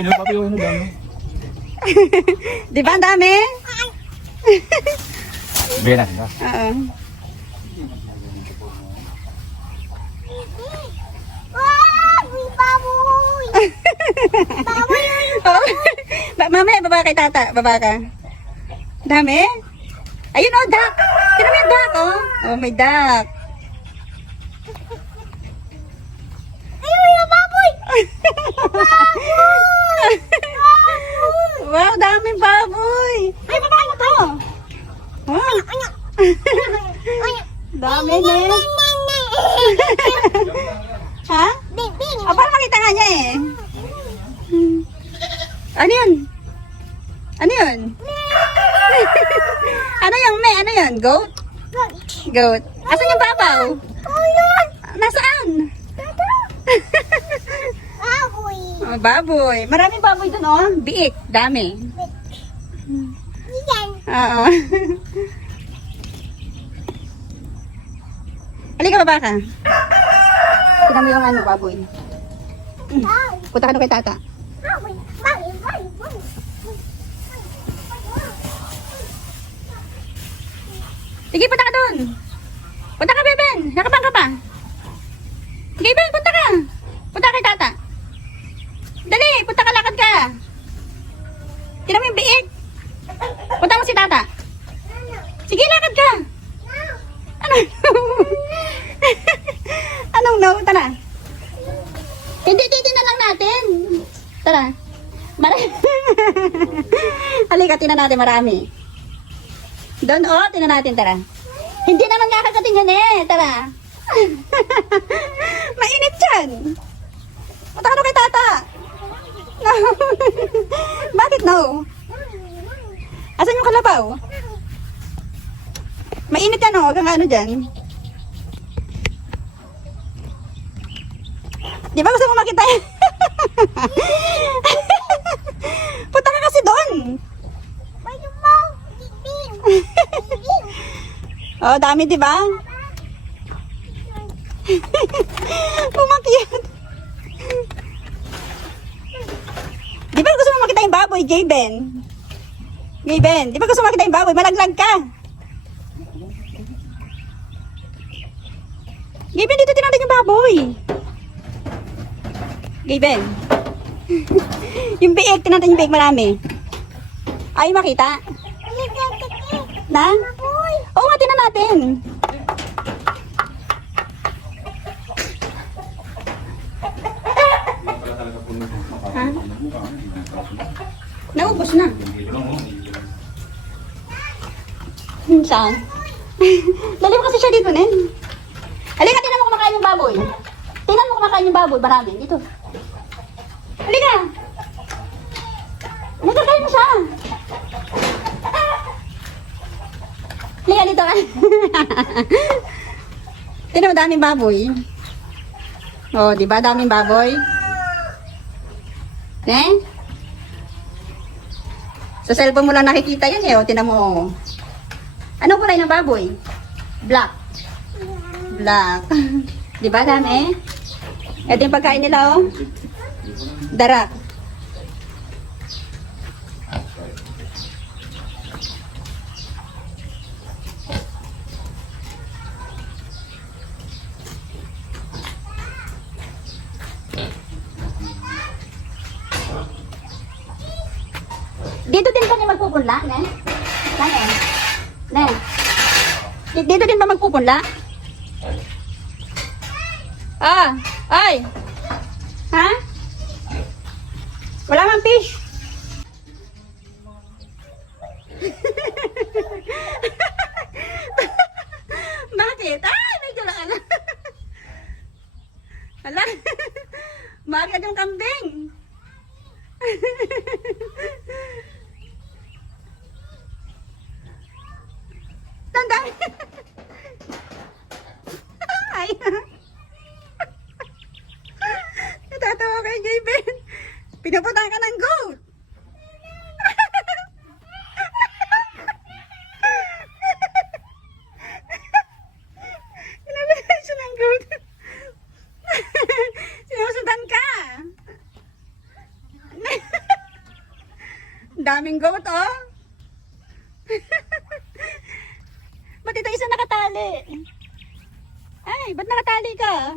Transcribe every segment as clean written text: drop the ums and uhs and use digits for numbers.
Ayun yung papi, ano dami. Di ba ang dami? Bigyan natin ba? Oo. Oh. Mamaya, baba kay tata. Baba ka. Dami? Ayun oh, duck. Tignan mo yung duck, oh. Oh, may duck. Ayun yung baboy! Wow, daming baboy. Ay, babae mo to. Wow. Dami na. Ha? Ah, para makita nga niya eh. Ano yun? Ano yun? Ano yung me? Ano yun? Goat? Goat. Asan yung babaw? Nasaan? Baboy! Oh, baboy. Maraming baboy dun oh. Biik. Dami. Yan! Oo. Halika baba ka. Tignan mo yung ano, baboy. Punta ka na kay tata. Baboy! Baboy! Baboy! Sige, punta ka dun. Punta ka, Beben. Nakabang ka pa. Sige, Ben, punta ka. Punta ka kay tata. Dali, punta ka, lakad ka. Tignan mo yung biik. Punta mo si tata. Sige, lakad ka. Ano? Anong no? Tara. Hindi, titignan lang natin. Tara. Halika, tingnan natin marami. Doon, oh, tingnan natin, tara. Hindi naman kakagating yan eh. Tara. Mainit dyan. Punta ka kay tata. No. Bakit no? Asan yung kalabaw? Mainit yan, oh. Huwag kang ano dyan. Di ba gusto mo makita? Punta ka kasi doon. Bayo mo! Bibing! Bibing! Oh, dami, di ba? Umakyat. Di ba gusto mo makita yung baboy, Gaben? Gaben, di ba gusto mo makita yung baboy? Malaglag ka. Gaben, dito din natin yung baboy. Gaben. Yung biik, tinatin yung biik marami. Ay, makita. Na? Oo nga, tinan natin. Ha? Naubos na. Saan? Dali mo kasi siya dito, Nen. Halika, tinan mo kumakain yung baboy. Tingnan mo kumakain yung baboy, marami. Dito. Halika. Nagkakain mo siya. Halika dito ka. Tingnan mo, daming baboy. Oh, di ba daming baboy? Eh? Sa cellphone mo lang nakikita yan eh. O, tingnan mo. Anong kulay ng baboy? Black. Black. Di ba dami? Ito yung pagkain nila oh. Darak. Dito din ba niya magpupunla, ne? Ne? Dito din ba magpupunla? Ah, ay. Ha? Wala mang fish. Bakit? Ay, medyo lang. Hala. Bakit yung kambing? Tandang. Ay. Natatawa kay Gaben. Pinupunta ka ng goat. Pinapalay siya ng goat. Sinusundan ka. daming goat, oh. Ba't ito isa nakatali? Ay, ba't nakatali ka?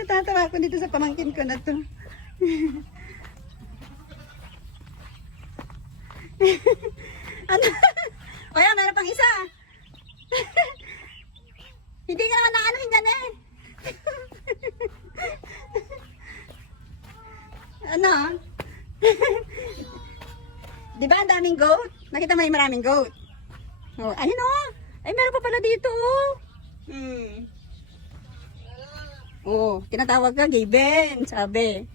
Natatawa ako dito sa pamangkin ko na to. Ano? O yan, meron pang isa. Hindi ka naman naanuhin yan eh. Ano? Diba ang daming goat? Nakita mo yung maraming goat? Oh, ayun oh. Ay, meron pa pala dito oh. Oh, tinatawag ka, Gaben, sabi.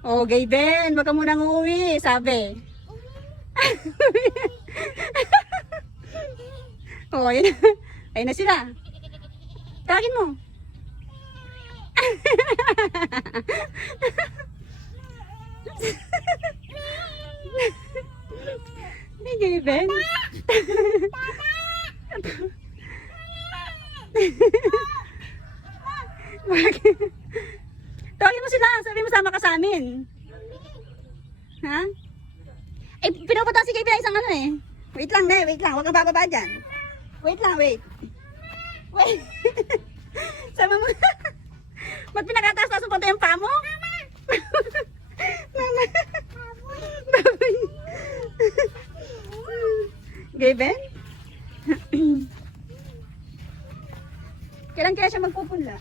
Oh, Gaben, wag ka munang uuwi, sabi. Oh, ayun. Ayun na sila. Tawagin mo. Hey, Gaben. Tawagin mo sila. Sabi mo sama ka sa amin. Ha? Eh, pinupunta si Gaben isang ano eh. Wait lang, ne. Wait lang. Huwag kang bababa dyan. Wait lang, wait. Wait. Sama mo. Ba't pinakataas-taas mo pa yung paa mo? Mama. Baboy. Gaben? Kailan kaya siya magpupunla?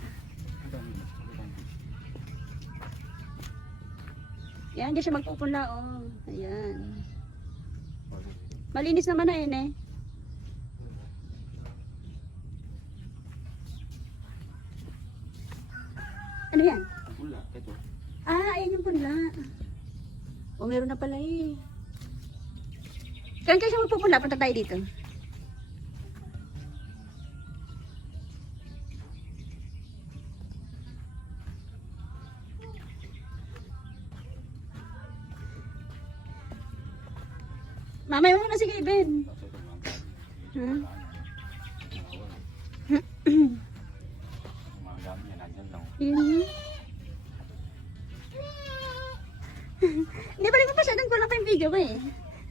Yan, hindi siya magpupunla, oh. Ayan. Malinis naman na yun eh. Ano yan? Punla, ito. Ah, ayan yung punla. O, meron na pala eh. Kailan kaya siya magpupunla? Punta tayo dito. Mamaya mo na si Gaben. Hmm? Mga gamit niya, nandyan lang. Yun. Hindi pa rin ko pa siya. Doon ko lang pa yung video ko eh.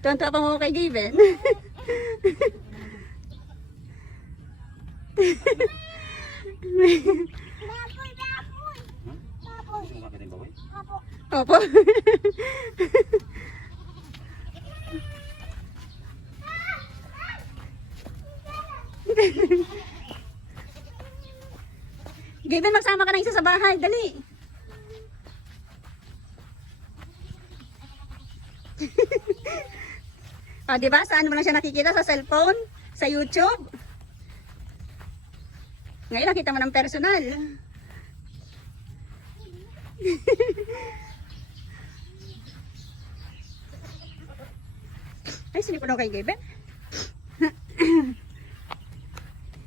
Tuwan-tuwa pa mo kay Gaben. Baboy, baboy. Baboy. Gusto mo makita yung baboy? Baboy. Opo. Gaben, magsama ka na isa sa bahay. Dali. O, diba? Saan mo lang siya nakikita? Sa cellphone? Sa YouTube? Ngayon nakita mo ng personal. Ay, sinipon ako kay Gaben.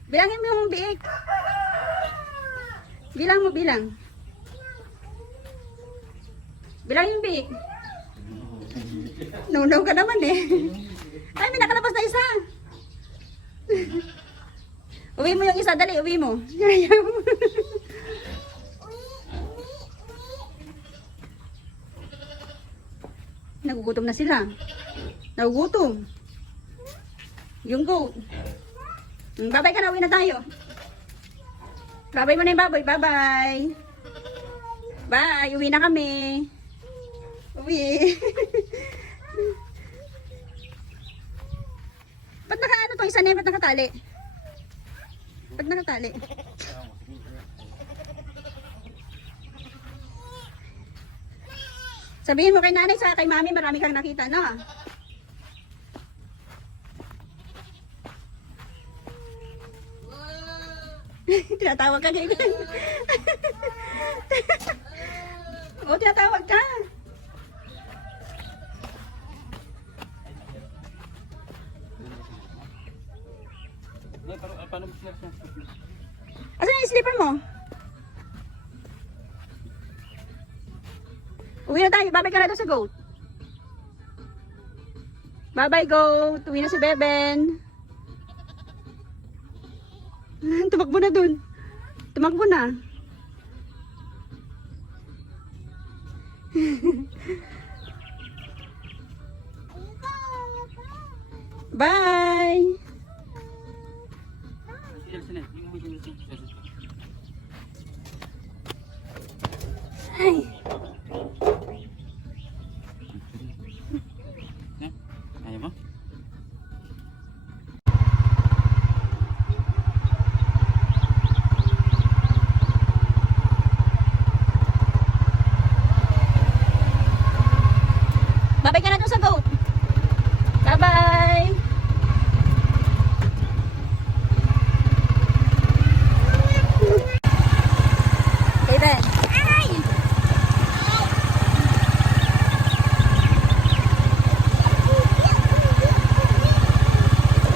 Bilangin mo yung biik. Bilang mo, bilang. Bilang yung biik. No ka naman eh. Ay, may nakalabas na isa. Uwi mo yung isa, dali, uwi mo. Nagugutom na sila. Nagugutom. Yung goat. Babay ka na, uwi na tayo. Babay mo na yung baboy. Bye-bye. Bye, uwi na kami. Uwi. Ba't naka-ano tong isa na yun? Ba't nakatali? Ba't nakatali? Sabihin mo kay nanay sa kay mami, marami kang nakita, no? Tinatawag ka, Gaben. O, tinatawag ka. Paano mo siya? Asan yung slipper mo? Uwi na tayo. Babay ka na doon sa goat. Bye-bye, goat. Uwi na si Beben. Tumakbo na dun. Tumakbo na. Bye! Sila, sila. Yung may dito. Ay! Ayaw mo? Babay ka na dun sa goat. Bye-bye! Aiden! Ay!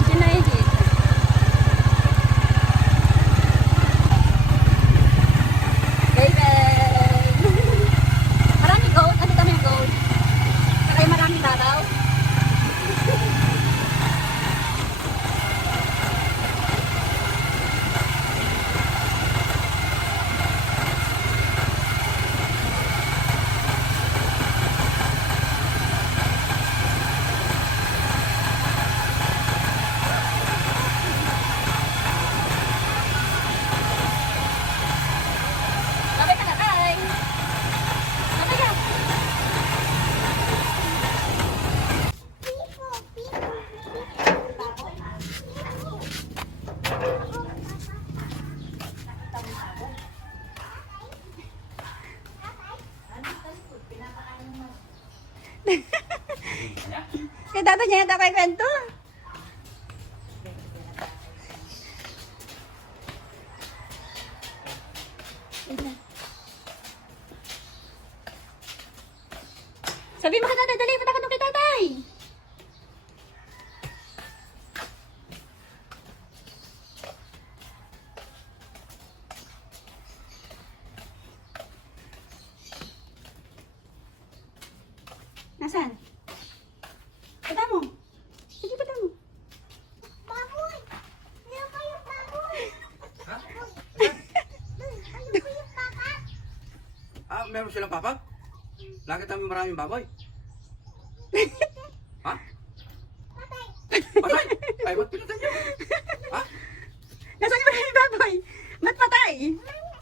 Sinaigit. Aiden! Maraming goat. Ano kami yung goat? Saka yung maraming babaw. Sabay ka na, Kai. Sabay ka. Kaya dapat niya yata kayo kwento. Sabi mo kay tatay, dali, punta ka doon kay tatay. Nasaan? Punta mo. Sige, punta mo. Baboy! Ano ba yung baboy? Ha? Ano ba yung papa? Ah, meron silang papa? Lagi kami maraming baboy. Ha? Patay! Patay! Ay, ba't pinatay niyo? Ha? Nasaan yung maraming baboy? Ba't patay? Ano